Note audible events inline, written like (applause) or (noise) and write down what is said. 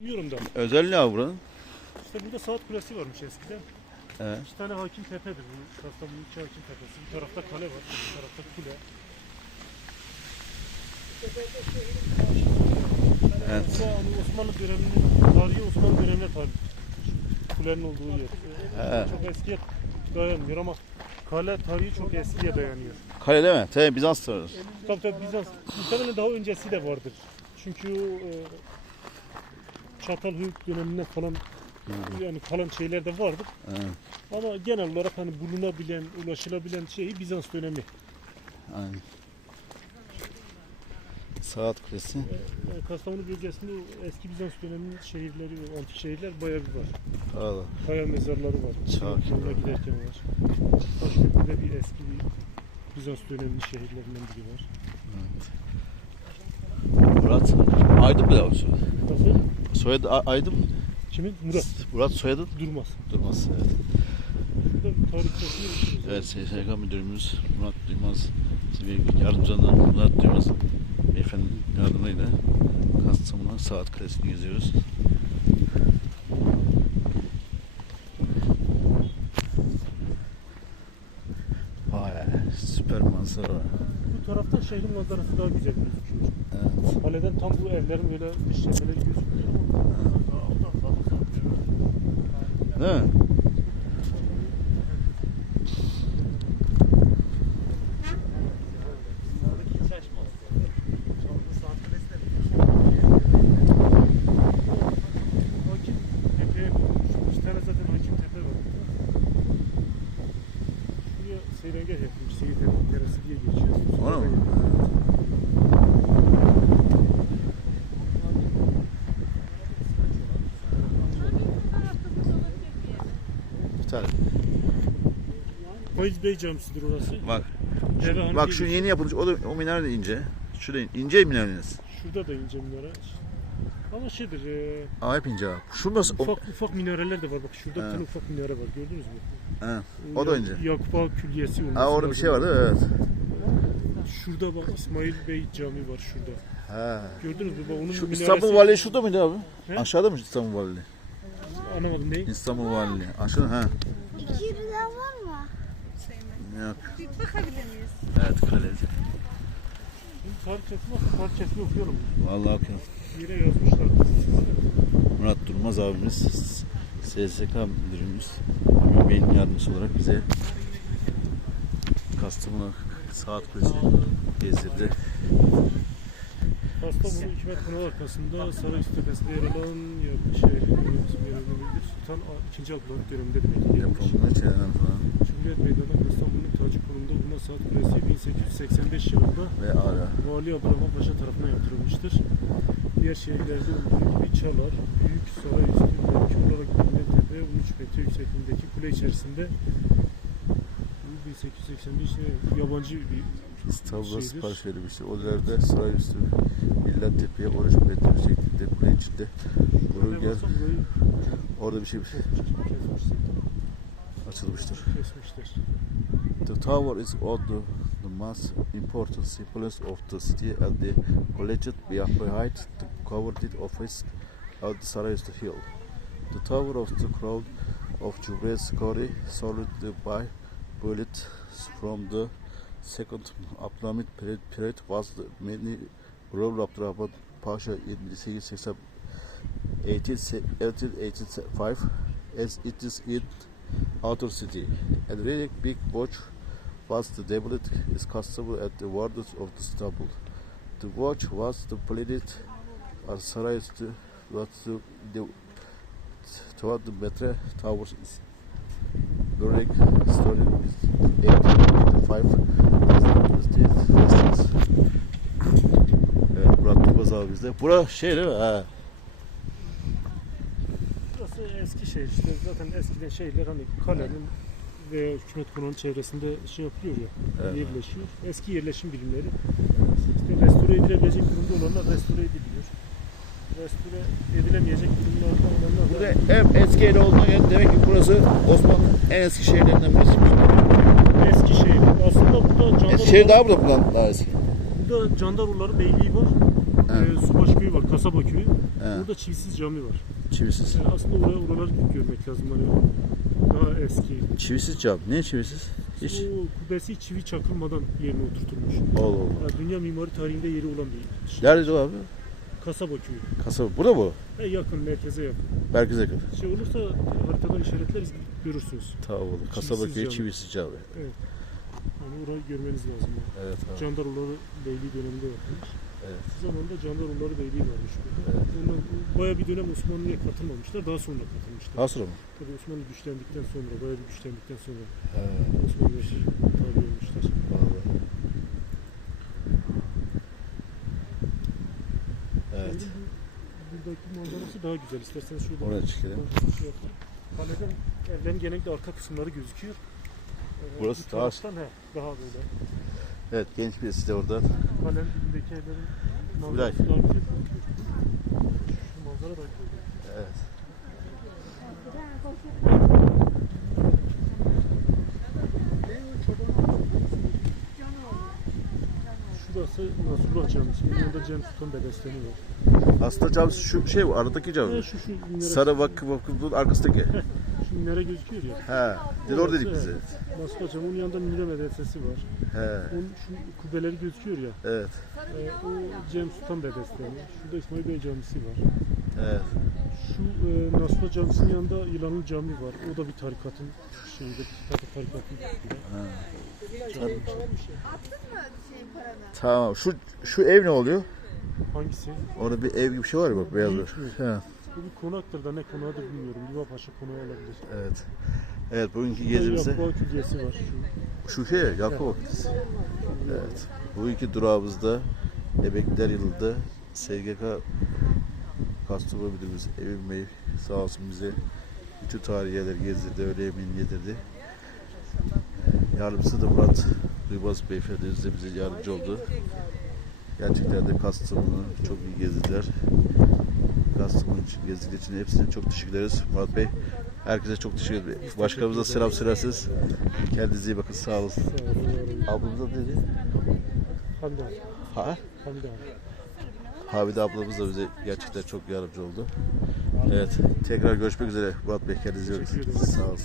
Bilmiyorum da. Özel ne abi buranın? İşte burada saat kulesi varmış eskiden. Evet. İki tane hakim tepedir bu. Kastamonu iki hakim tepesi. Bir tarafta kale var, bir tarafta kule. Evet. Hani Osmanlı döneminin, tarihi Osmanlı dönemine tabi. Kulenin olduğu yer. He. Çok eskiye dayanmıyor ama kale tarihi çok eskiye dayanıyor. Kale değil mi? Tabii Bizans sorarız. Tabii tabii Bizans. Muhtemelen daha öncesi de vardır. Çünkü o e, Çatalhöyük döneminde falan yani kalan şeyler de vardır. Evet. Ama genel olarak hani bulunabilen, ulaşılabilen şeyi Bizans dönemi. Aynen. Saat kulesi. E, Kastamonu bölgesinde o eski Bizans döneminin şehirleri, antik şehirler bayağı bir var. Valla. Kaya mezarları var. Çok Yolda giderken var. Taşköprü'de bir eski bir Bizans döneminin şehirlerinden biri var. Murat. Aydın daha soyadı? Nasıl? Soyadı A- Aydın mı? Kimin? Murat. Murat soyadı Durmaz. Durmaz. Evet. Tarihçesini. Evet SSK müdürümüz Murat Duymaz. Bizim yardımcılarından Murat Duymaz. Beyefendinin yardımıyla Kastamonu saat kulesini geziyoruz. Vay süper manzara. Bu şehrin manzarası daha güzel gözüküyor. Evet. Kaleden tam bu evlerin böyle dışarıları gözüküyor ama Değil mi? Seyrengeh yapmış. Seyir terası diye geçiyor. Ona mı? Bir tane. Faiz Bey Camisi'dir orası. Bak. Deve Hanı Bak şu yeni yapılmış. O da o minare de ince. Şu da in- ince minareniz. Şurada da ince minare. Ama şeydir, e, Aa hep ince abi. Şu nasıl? O, ufak ufak minareler de var. Bak şurada bir tane ufak minare var. Gördünüz mü? He. O da Ya- ince. Yakup Ağa Külliyesi olması Aa orada bir lazım. şey var değil mi? Evet. Şurada bak İsmail Bey Camii var şurada. He. Gördünüz mü? Bak onun Şu minaresi- İstanbul Valiliği şurada mıydı abi? He? Aşağıda mı İstanbul Valiliği? Anlamadım neyi? İstanbul Valiliği. Aşağıda ha. İki lira var mı? Yok. Bir bakabilir miyiz? Evet. Şimdi tarihçesini nasıl tarihçesini okuyalım. Vallahi okuyorum. Yere yazmışlar. Murat Durmaz abimiz SSK müdürümüz Bey'in yardımcısı olarak bize Kastamonu saat kulesi gezdirdi. Kastamonu Hikmet Pınar arkasında Sarayüstü tepesinde yer alan yönetimidir. Sultan A- II. Abdülhamit döneminde demek ki gelmiş. Yapımını çevreden falan Cumhuriyet Meydanı saat kulesi 1885 yılında ve ara. Vali Abdurrahman Paşa tarafından yaptırılmıştır. Diğer şehirlerde olduğu gibi Çalar, Büyük Sarayüstü, mevki olarak bilinen tepe 13 metre yüksekliğindeki kule içerisinde bu 1885 ne- yabancı bir İstanbul'a sipariş verilmiştir. O dönemde Sarayüstü Villan Tepe'ye 13 metre yükseklikte kule içinde Burun gel orada bir şey kesmişler. Açılmıştır. kesmişler. The tower is on the, the most important symbols of the city and the collected behind the covered office on the Sarayüstü Hill. The tower of the crown of Cumhuriyet Square surrounded by bullets from the second Abdülhamit period, period was the many Rural Abdurrahman Pasha in 1880 1885 as it is in outer city. And really big watch was the debut is customary at the warders of the Istanbul. The watch was the planet and Sarayüstü was the, the toward the metre towers is building story uh, is 1885 Evet Murat Durmaz abi bizde. Bura şey değil mi? Ha. Burası eski şehir işte zaten eskiden şehirler hani kalenin veya hükümet konağının çevresinde şey yapılıyor ya Evet. yerleşiyor. Eski yerleşim birimleri işte restore edilebilecek durumda olanlar restore ediliyor. Restore edilemeyecek durumlarda olanlar Burada da hem eski el olduğuna göre demek ki burası Osmanlı'nın en eski şehirlerinden birisi. eski şehir. Aslında burada Candaroğulları, Şehir daha burada bundan daha eski. burada Candaroğulları Beyliği var. Evet. Ee, Subaşı köyü var, kasaba köyü. He. Burada çivisiz cami var. Çivisiz. Yani aslında oraya oraları görmek lazım. Hani daha eski. Çivisiz cam. Niye çivisiz? Hiç. O kubbesi çivi çakılmadan yerine oturtulmuş. Allah Allah. Yani dünya mimari tarihinde yeri olan bir şey. Nerede o abi? Kasaba köyü. Kasaba. Burada mı? E yakın, merkeze yakın. Merkeze yakın. Şey olursa haritadan işaretleriz görürsünüz. Tamam oldu. Kasaba köyü cami. çivisiz cami. Yani orayı görmeniz lazım. Yani. Evet abi. Candaroğulları Beyliği döneminde yapılmış. Evet. O zaman da Candaroğulları Beyliği varmış burada. Ondan baya bir dönem Osmanlı'ya katılmamışlar. Daha sonra katılmışlar. Hasır mı? Tabii Osmanlı güçlendikten sonra, baya bir güçlendikten sonra He. Osmanlı'ya tabi olmuşlar. Vallahi. Evet. Yani bu- buradaki manzarası daha güzel. İsterseniz şurada Oraya çıkalım. şey. Kaleden evlerin genellikle arka kısımları gözüküyor. Ee, Burası bu daha- he, daha böyle. Evet genç birisi de orada. Kalenin dibindeki evlerin. Şu manzara da güzel. Evet. Şurası Nasrullah Camisi. Yanında Cem Sultan Bedesteni var. Aslında cam şu şey bu aradaki cam. Ee, şu şu Sarı vakıf vakıflığın arkasındaki. (laughs) minare gözüküyor ya. He. Dil orada dedik bize. Nasrullah Camı. Onun yanında minare medresesi var. He. Onun şu kubbeleri gözüküyor ya. Evet. Ee, o Cem Sultan Bedesteni. Şurada İsmail Bey Camisi var. Evet. Şu e, Nasrullah Camisi'nin yanında Yılanlı Cami var. O da bir tarikatın şeyidir. Tabii tarikatın. Cami. Tamam. Şu şu ev ne oluyor? Hangisi? Orada bir ev gibi bir şey var ya bak beyaz var. Bu bir konaktır da ne konağıdır bilmiyorum. Yuva Paşa konağı olabilir. Evet. Evet bugünkü gezimizde Yakuba Külliyesi var. Şu. şu şey Yakup Vakfı'sı. Evet. Bugünkü durağımızda Emekliler Yılı'nda SGK Kastamonu Müdürümüz Emin Bey sağ olsun bize bütün tarihi yerleri gezdirdi, öğle yemeğini yedirdi. Yardımcısı da Murat Duymaz Beyefendimiz de bize yardımcı oldu. Gerçekten de Kastamonu'nu çok iyi gezdiler. Kastamonu için gezdikleri için hepsine çok teşekkür ederiz. Murat Bey, herkese çok teşekkür ederim. Başkanımıza selam söylersiniz. Kendinize iyi bakın, sağ olun. Sağ olun, var olun. Ablamız da dedi. Hamdi abi. Ha? Hamdi abi. Havide ablamız da bize gerçekten çok yardımcı oldu. Evet, tekrar görüşmek üzere. Murat Bey kendinize iyi bakın. Sağ olun.